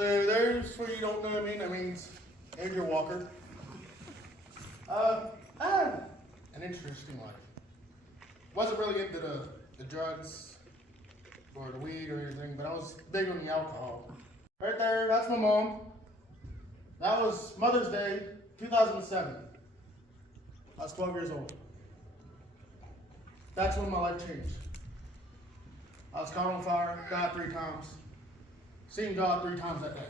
So those for you who don't know me, that means Andrew Walker. I had an interesting life. Wasn't really into the drugs or the weed or anything, but I was big on the alcohol. Right there, that's my mom. That was Mother's Day, 2007. I was 12 years old. That's when my life changed. I was caught on fire, died 3 times. Seen God 3 times that day.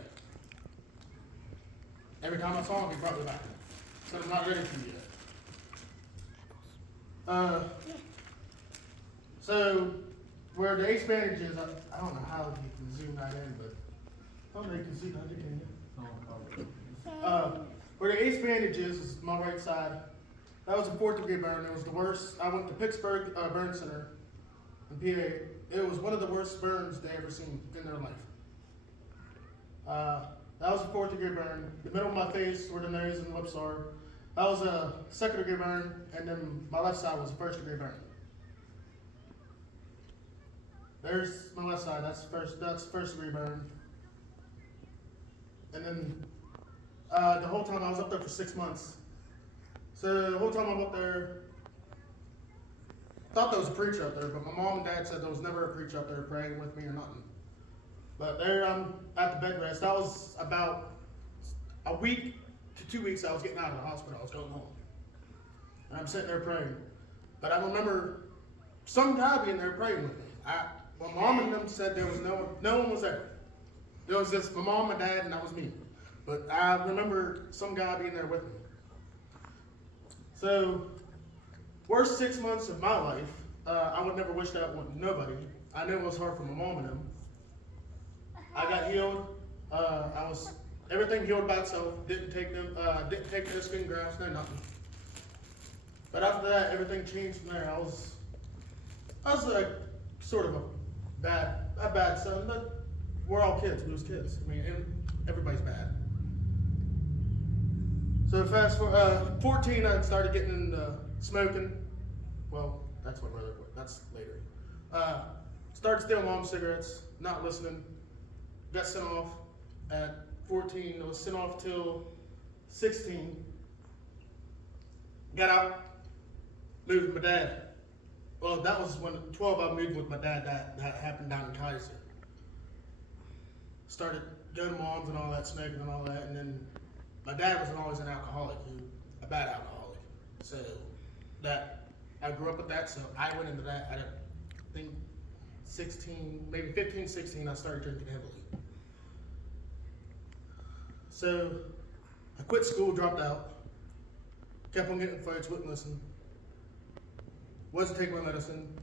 Every time I saw him, he brought me back. Said, I'm not ready for you yet. So, where the ace bandage is, I don't know how you can zoom that in, but I don't know you can see that, can you? Where the ace bandage is my right side. That was a 4th degree burn. It was the worst. I went to Pittsburgh Burn Center in PA. It was one of the worst burns they ever seen in their life. That was a 4th degree burn. The middle of my face, where the nose and lips are, that was a 2nd degree burn, and then my left side was a 1st degree burn. There's my left side. That's first degree burn. And then the whole time I was up there for 6 months. So the whole time I'm up there, I thought there was a preacher up there, but my mom and dad said there was never a preacher up there praying with me or nothing. But there I'm at the bed rest. That was about a week to 2 weeks I was getting out of the hospital. I was going home. And I'm sitting there praying. But I remember some guy being there praying with me. My mom and them said there was no one was there. There was just my mom, my dad, and that was me. But I remember some guy being there with me. So, worst 6 months of my life, I would never wish that on nobody. I knew it was hard for my mom and them. I got healed. Everything healed by itself. Didn't take no skin grafts, no nothing. But after that, everything changed from there. I was like sort of a bad son, but we're all kids. We was kids. I mean, everybody's bad. So fast for 14, I started getting into smoking. Well, that's later. Started stealing mom's cigarettes, not listening. Got sent off at 14. I was sent off till 16. Got out, moved with my dad. Well, that was when at 12 I moved with my dad. That happened down in Kaiser. Started going to moms and all that, smoking and all that, and then my dad was always an alcoholic, a bad alcoholic. So I grew up with that, so I went into that at I think 16, maybe 15, 16, I started drinking heavily. So I quit school, dropped out, kept on getting fights, wouldn't listen. Wasn't taking my medicine.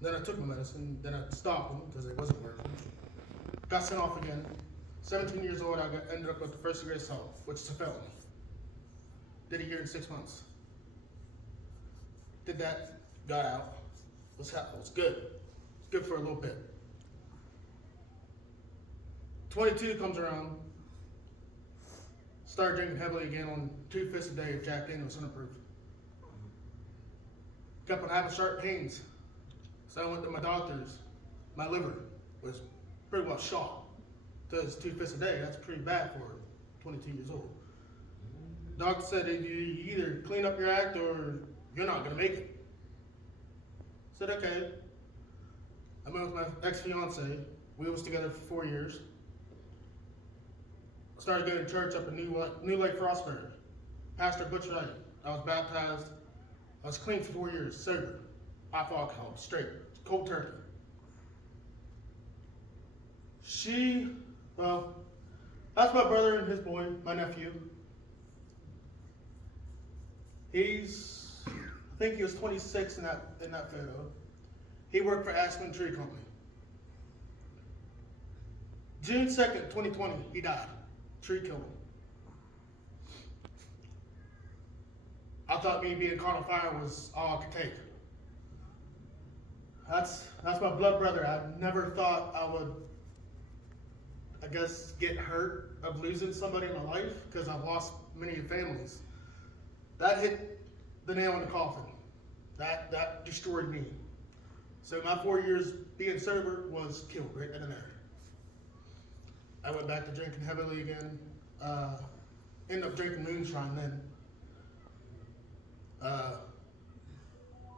Then I took my medicine, then I stopped them because it wasn't working. Got sent off again. 17 years old, I ended up with the 1st degree assault, which is a felony. Did a year and 6 months. Did that, got out. Was good. Good for a little bit. 22 comes around. Started drinking heavily again on 2 fists a day of Jack Daniels Proof. Kept on having sharp pains. So I went to my doctors. My liver was pretty well shot. Because 2 fists a day, that's pretty bad for 22 years old. The doctor said you either clean up your act or you're not gonna make it. I said, okay. I met with my ex-fiance. We was together for 4 years. Started going to church up in New Lake Frostburg. Pastor Butch Wright. I was baptized. I was clean for 4 years, sober. Off alcohol, straight, cold turkey. That's my brother and his boy, my nephew. I think he was 26 in that photo. He worked for Aspen Tree Company. June 2nd, 2020, he died. Tree killed him. I thought me being caught on fire was all I could take. That's my blood brother. I never thought I would, get hurt of losing somebody in my life, because I've lost many families. That hit the nail in the coffin. That destroyed me. So my 4 years being sober was killed right then and there. I went back to drinking heavily again. Ended up drinking moonshine then.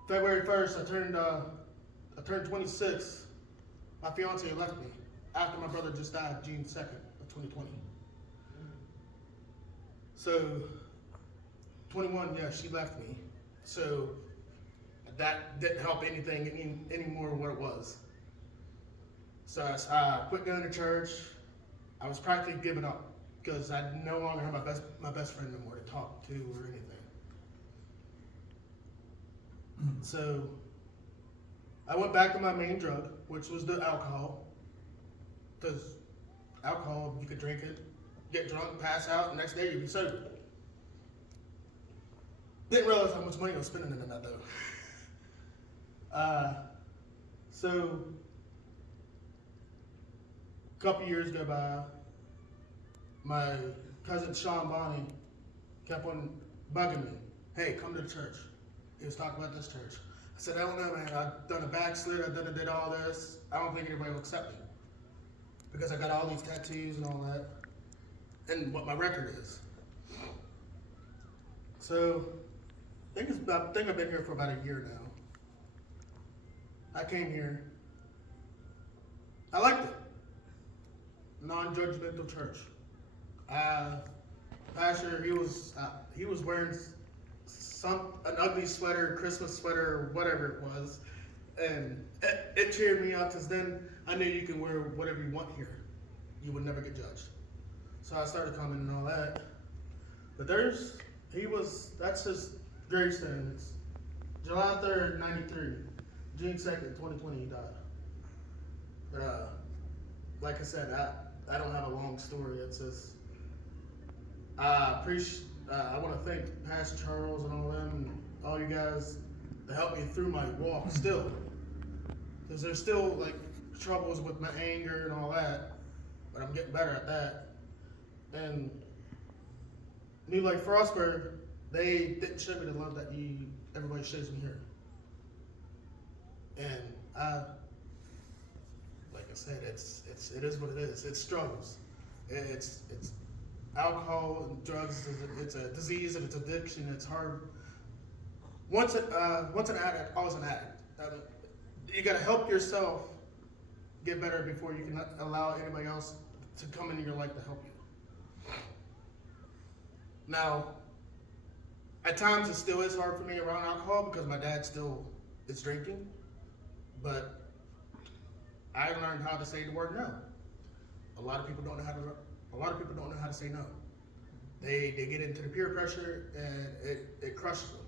February 1st, I turned 26. My fiance left me after my brother just died June 2nd of 2020. So, 21, yeah, she left me. So, that didn't help anything any more than what it was. So I quit going to church. I was practically giving up because I no longer had my best friend anymore to talk to or anything. So I went back to my main drug, which was the alcohol. Because alcohol, you could drink it, get drunk, pass out, and the next day you'd be sober. Didn't realize how much money I was spending in that though. So a couple years go by. My cousin Sean Bonney kept on bugging me. Hey, come to the church. He was talking about this church. I said, I don't know, man. I've done a backslid. Did all this. I don't think anybody will accept me because I got all these tattoos and all that, and what my record is. So I think I've been here for about a year now. I came here. I liked it. Non-judgmental church. Pastor, he was wearing an ugly sweater, Christmas sweater, whatever it was, and it cheered me up because then I knew you can wear whatever you want here. You would never get judged. So I started coming and all that. But that's his gravestone. It's July 3rd, 93. June 2nd, 2020, he died. But like I said, I don't have a long story. It's just, I want to thank Pastor Charles and all them and all you guys to help me through my walk still. Because there's still like troubles with my anger and all that, but I'm getting better at that. And New Life Frostburg, they didn't show me the love that everybody shows me here. And like I said, it is what it is. It's struggles. It's alcohol and drugs. It's a disease and it's addiction. It's hard. Once an addict, always an addict. You got to help yourself get better before you can allow anybody else to come into your life to help you. Now, at times it still is hard for me around alcohol because my dad still is drinking, but I learned how to say the word no. A lot of people don't know how to say no. They get into the peer pressure and it crushes them.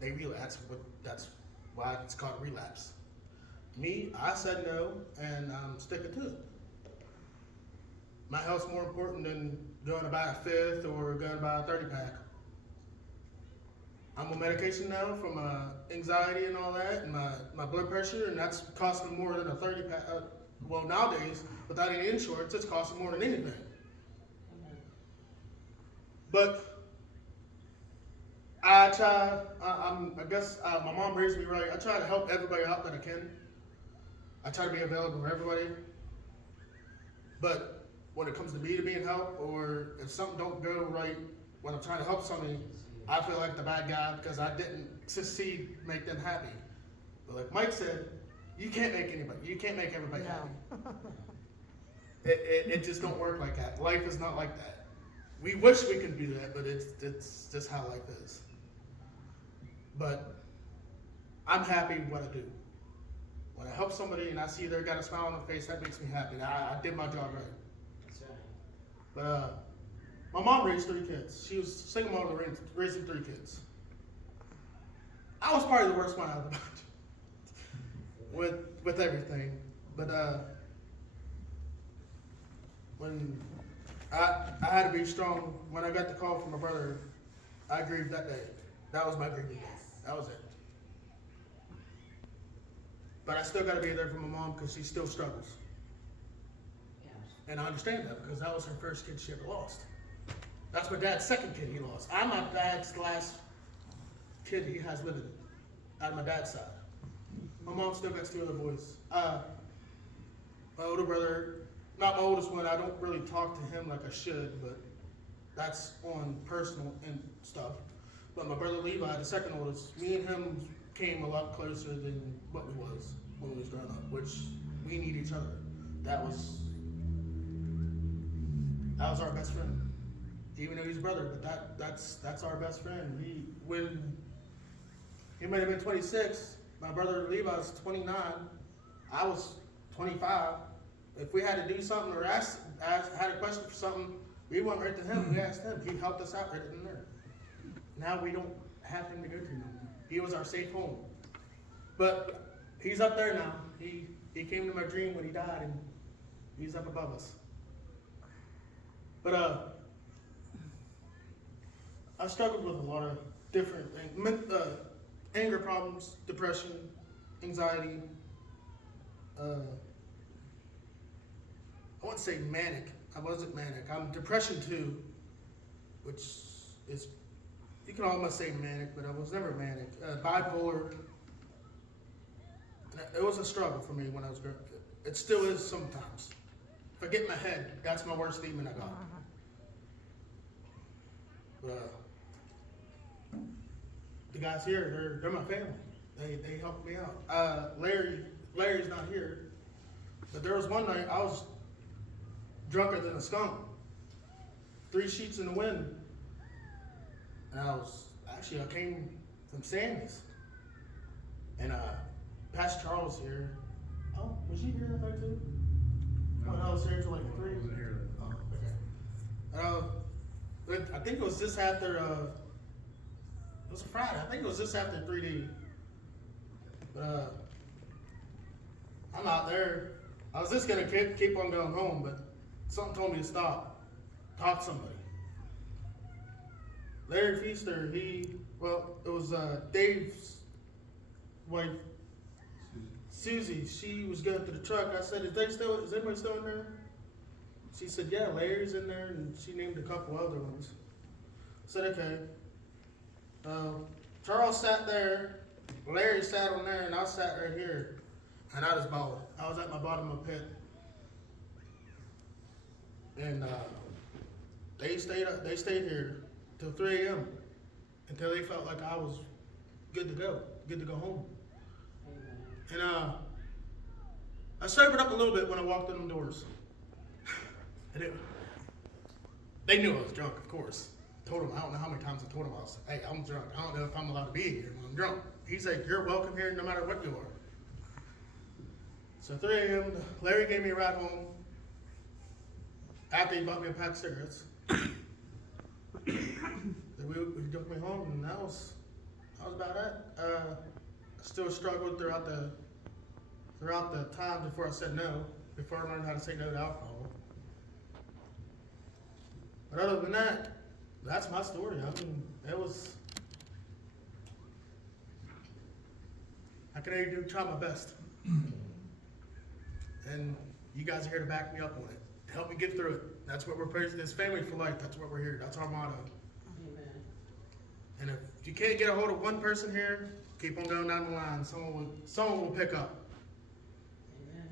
They relapse. That's why it's called relapse. Me, I said no, and I'm sticking to it. My health's more important than going to buy a fifth or going to buy a 30-pack. I'm on medication now for my anxiety and all that, and my blood pressure, and that's costing more than a 30-pack. Well, nowadays, without any insurance, it's costing more than anything. But I try, I guess my mom raised me right. I try to help everybody out that I can. I try to be available for everybody. But when it comes to me to being helped, or if something don't go right when I'm trying to help somebody, I feel like the bad guy because I didn't succeed, make them happy. But like Mike said, you can't make everybody happy. It just don't work like that. Life is not like that. We wish we could do that, but it's just how life is. But I'm happy with what I do. When I help somebody and I see they got a smile on their face, that makes me happy. I did my job right. That's right. But my mom raised 3 kids. She was a single mother raising 3 kids. I was probably the worst one out of the bunch with everything. But when I had to be strong, when I got the call from my brother, I grieved that day. That was my grieving day. That was it. But I still got to be there for my mom because she still struggles. Yes. And I understand that because that was her first kid she ever lost. That's my dad's second kid he lost. I'm my dad's last kid he has living out of my dad's side. My mom still got 2 other boys. My older brother, not my oldest one. I don't really talk to him like I should, but that's on personal and stuff. But my brother Levi, the second oldest, me and him came a lot closer than what we was when we was growing up, which we need each other. That was our best friend. Even though he's a brother, but that's our best friend. When he might have been 26, my brother Levi was 29, I was 25. If we had to do something or had a question for something, we went right to him. We asked him. He helped us out right then and there. Now we don't have him to go to no more. He was our safe home. But he's up there now. He came to my dream when he died, and he's up above us. But I struggled with a lot of different things. Anger problems, depression, anxiety. I wouldn't say manic. I wasn't manic. I'm depression too, which is, you can almost say manic, but I was never manic. Bipolar. And it was a struggle for me when I was growing up. It still is sometimes. If I get in my head, that's my worst demon I got. But the guys here, they're my family. They helped me out. Larry's not here, but there was one night I was drunker than a skunk. 3 sheets in the wind. And I came from Sandy's. And Pastor Charles here. Oh, was you here that night too? No. I was here till like 3. I wasn't here then. Oh, okay. I think it was just after, it was a Friday. I think it was just after 3D. But I'm out there. I was just gonna keep on going home, but something told me to stop. Talk to somebody. Larry Feaster, it was Dave's wife, Susie. She was going to the truck. I said, is anybody still in there? She said, yeah, Larry's in there, and she named a couple other ones. I said, okay. Charles sat there, Larry sat on there, and I sat right here. And I just bawled. I was at my bottom of the pit. And they stayed here till 3 a.m. until they felt like I was good to go home. Amen. And I sobered up a little bit when I walked in the doors. And they knew I was drunk, of course. Told him, I don't know how many times I told him, I was like, hey, I'm drunk. I don't know if I'm allowed to be in here when I'm drunk. He's like, you're welcome here no matter what you are. So 3 a.m., Larry gave me a ride home after he bought me a pack of cigarettes. He took me home, and that was about it. I still struggled throughout the time before I said no, before I learned how to say no to alcohol. But other than that, that's my story. I mean, I can only try my best. And you guys are here to back me up on it. Help me get through it. That's what we're praising. It's family for life. That's what we're here. That's our motto. Amen. And if you can't get a hold of one person here, keep on going down the line. Someone will pick up. Amen.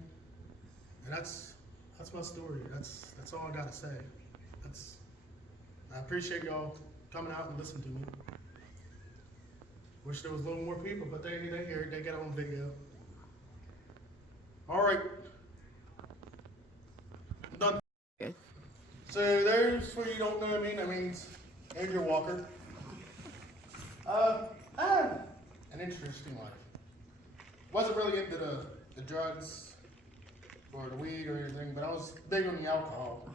And that's my story. That's all I gotta say. I appreciate y'all coming out and listening to me. Wish there was a little more people, but they hear it. They get it on video. All right. I'm done. Good. So there's, for you don't know me, that means Andrew Walker. I had an interesting life. Wasn't really into the drugs or the weed or anything, but I was big on the alcohol.